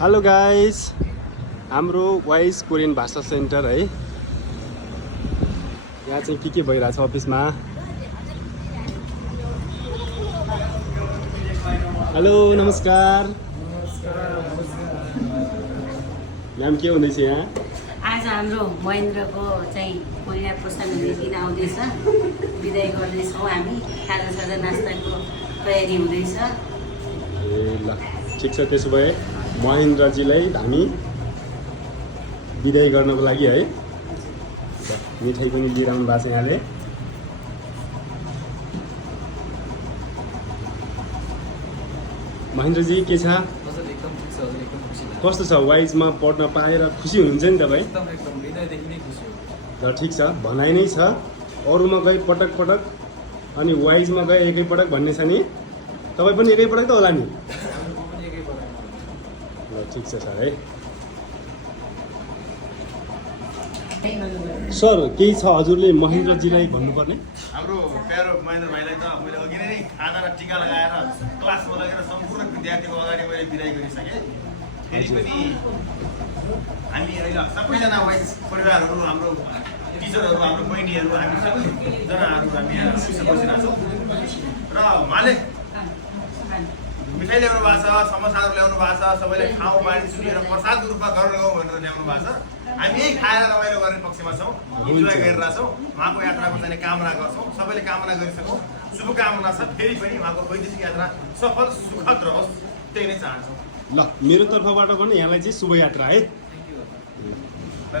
Hello guys, हाम्रो वाइस Korean भाषा centre है। यहाँ चाहिँ के भइरहेछ अफिसमा। हेलो नमस्कार। म्याम के हुँदैछ यहाँ? आज हाम्रो महेन्द्रको चाहिँ महिना प्रोत्साहन दिन आउँदैछ, बिदाई गर्दैछौँ हामी। खाजासाजा नास्ताको तयारी हुँदैछ। ए ल ठिक छ, त्यसो भए महेन्द्रजीलाई हामी बिदाई गर्नको लागि है मिठाई पनि लिएर आउनु भएको छ यहाँले। महेन्द्रजी के छ? कस्तो छ? वाइजमा पढ्न पाएर खुसी हुनुहुन्छ नि तपाईँ? ल ठिक छ, भनाइ नै छ। अरूमा गई पटक पटक अनि वाइजमा गए एकैपटक भन्ने छ नि। तपाईँ पनि एकैपटक त होला नि? ल ठिक छ सर है। सर केही छ हजुरले महेन्द्रजीलाई भन्नुपर्ने? हाम्रो प्यारो महेन्द्र भाइलाई त मैले अघि नै खाना र टिका लगाएर क्लासमा लगेर सम्पूर्ण विद्यार्थीको अगाडि मैले बिदाई गरिसकेँ। फेरि पनि हामी अहिले सबैजना वाइस परिवारहरू, हाम्रो टिचरहरू, हाम्रो बहिनीहरू, हामी सबैजनाहरू हामी यहाँ बसिरहेको छौँ। र उहाँले मिठाई ल्याउनु भएको छ, समोसाहरू ल्याउनु भएको छ, सबैले खाउँ पानी सुनेर प्रसादको रूपमा घर लगाउँ भनेर ल्याउनु भएको छ। हामी यही खाएर रमाइलो गर्ने पक्षमा छौँ, इन्जोय गरिरहेछौँ। उहाँको यात्राको चाहिँ कामना गर्छौँ, सबैले कामना गरिसकौँ। शुभकामना छ, फेरि पनि उहाँको वैदेशिक यात्रा सफल सुखद रहोस्, त्यही नै चाहन्छौँ। ल मेरो तर्फबाट पनि यहाँलाई चाहिँ शुभयात्रा है।